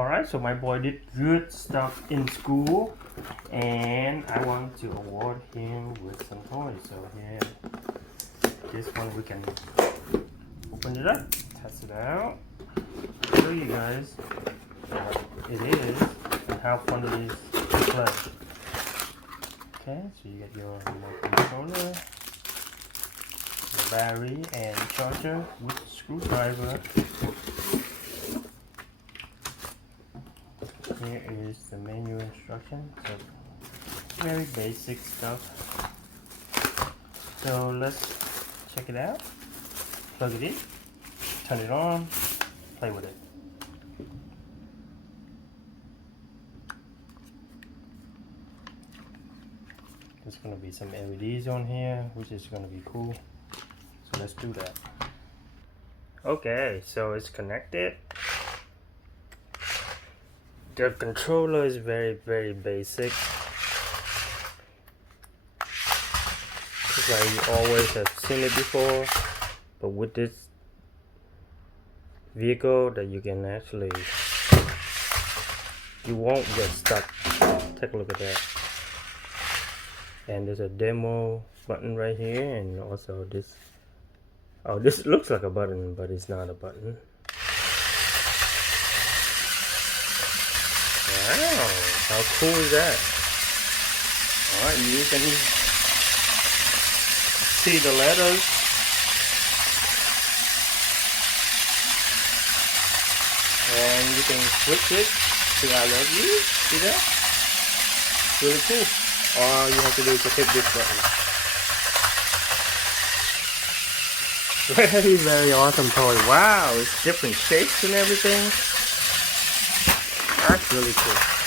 Alright, so my boy did good stuff in school and I want to award him with some toys. So here, this one we can open it up, test it out, show you guys what it is and how fun it is to play. Okay, so you get your remote controller, the battery and charger with screwdriver. Here is the menu instruction, so very basic stuff. So let's check it out. Plug it in, turn it on, play with it. There's going to be some LEDs on here, which is going to be cool. So let's do that. Okay, so it's connected. The controller is very basic. It's like you always have seen it before, but with this vehicle that you can actually, you won't get stuck. Take a look at that. And there's a demo button right here, and also this. Oh, this looks like a button, but it's not a button. Wow, how cool is that? Alright, you can see the letters. And you can switch it to I love you. See that? Really cool. All you have to do is hit this button. Very awesome toy. Wow, it's different shapes and everything. That's really cool.